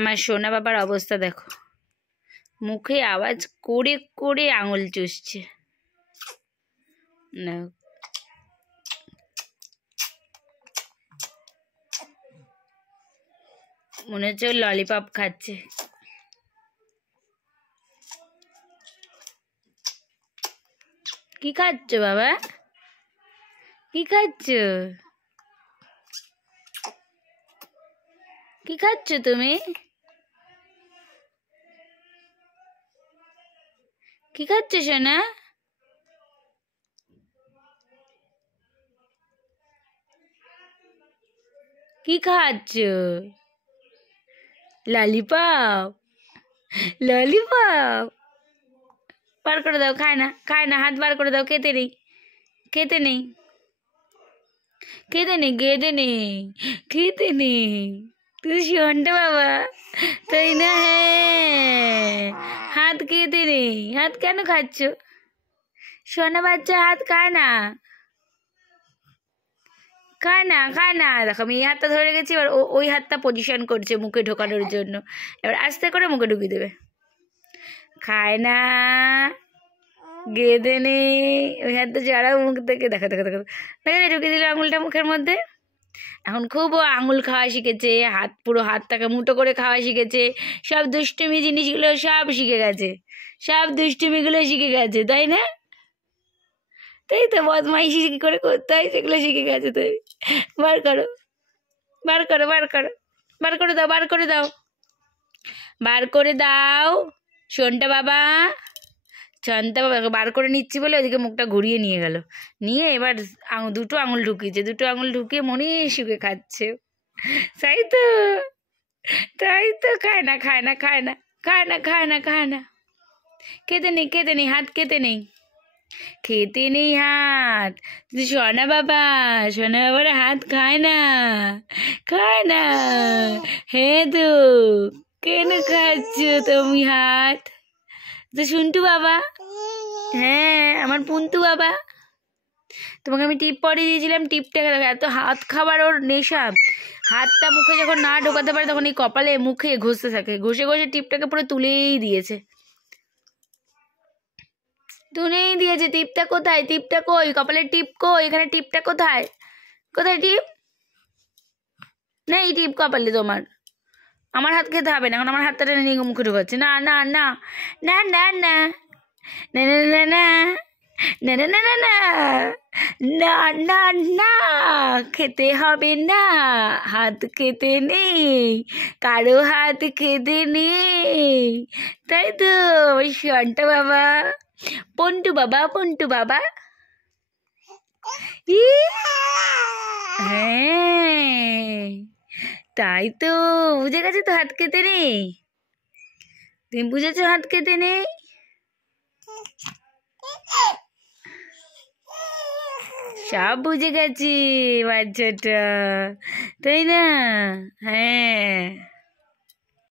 আমার সোনা বাবার অবস্থা দেখো, মুখে আওয়াজ করে করে আঙুল চুষছে। না, মনে হচ্ছে ললিপপ খাচ্ছে। কি খাচ্ছ বাবা, কি খাচ্ছ, কি খাচ্ছ তুমি, কি খাচ্ছ সোনা? কি খাচ্ছ? ললিপপ, ললিপপ বার করে দাও। খায় না, খায় না, হাত বার করে দাও। খেতে নেই, খেতে নেই, খেতে নেই, খেতে নেই, খেতে নেই। তুই শোনটা বাবা, তাই না? হ্যাঁ, হাত খেতে নেই। হাত কেন খাচ্ছ? সোনা বাচ্চা হাত খায় না, খায় না, খায় না। দেখো আমি এই হাতটা ধরে রেখেছি, এবার ওই হাতটা পজিশন করছে মুখে ঢোকানোর জন্য। এবার আস্তে করে মুখে ঢুকিয়ে দেবে। খায় না, গেঁদে নেই। ওই হাতটা ছাড়াও মুখ থেকে, দেখো দেখো দেখো দেখো, ঢুকিয়ে দিল আঙুলটা মুখের মধ্যে। এখন খুব আঙুল খাওয়া শিখেছে, হাত পুরো হাতটাকে মুঠো করে খাওয়া শিখেছে। সব দুষ্টুমি জিনিসগুলো সব শিখে গেছে, সব দুষ্টুমিগুলো শিখে গেছে, তাই না? তাই তো, বদমাইশি কি করে করতে হয় সেগুলো শিখে গেছে। তুই বার করো, বার করো, বার করো, বার করে দাও, বার করে দাও, বার করে দাও। শোনটা বাবা, শান্তা বাবা বার করে নিচ্ছি বলে ওদিকে মুখটা ঘুরিয়ে নিয়ে গেল। নিয়ে এবার দুটো আঙুল ঢুকিয়েছে, দুটো আঙুল ঢুকিয়ে মনে শুকে খাচ্ছে। তাই তো, তাই তো। খায় না, খায় না, খায় না, খায় না, খায় না, খায় না। খেতে নেই, খেতে নেই, হাত খেতে নেই, খেতে নেই হাত। সোনা বাবা, সোনা বাবার হাত খায় না, খায় না। হ্যাঁ তো, কেন খাচ্ছ তুমি হাত? তো শুনটু বাবা, হ্যাঁ আমার পুন্টু বাবা, তোমাকে আমি টিপ পরিয়ে দিয়েছিলাম। টিপটা এত হাত খাবার ওর নেশা। হাতটা মুখে যখন না ঢোকাতে পারে তখন এই কপালে মুখে ঘষতে থাকে, ঘষে ঘষে টিপটাকে পুরো তুলেই দিয়েছে, তুলেই দিয়েছে। টিপটা কোথায়? টিপটা কই? কপালের টিপ কই? এখানে টিপটা কোথায়? কোথায় টিপ? নেই টিপ কপালে তোমার। আমার হাত খেতে হবে না, এখন আমার হাতটা নিয়ে মুখে ঢোকাচ্ছে। না না না না না না না না না না না না না না না না না, খেতে হবে না, হাত খেতে নেই, কারো হাত খেতে নেই। তাই তো শান্তা বাবা, পন্টু বাবা, পন্টু বাবা। হ্যাঁ তাই তো, বুঝে গেছে তো হাত খেতে নেই। তুমি বুঝেছো হাত খেতে নেই? সব বুঝে গেছি বাচ্চাটা, তাই না? হ্যাঁ।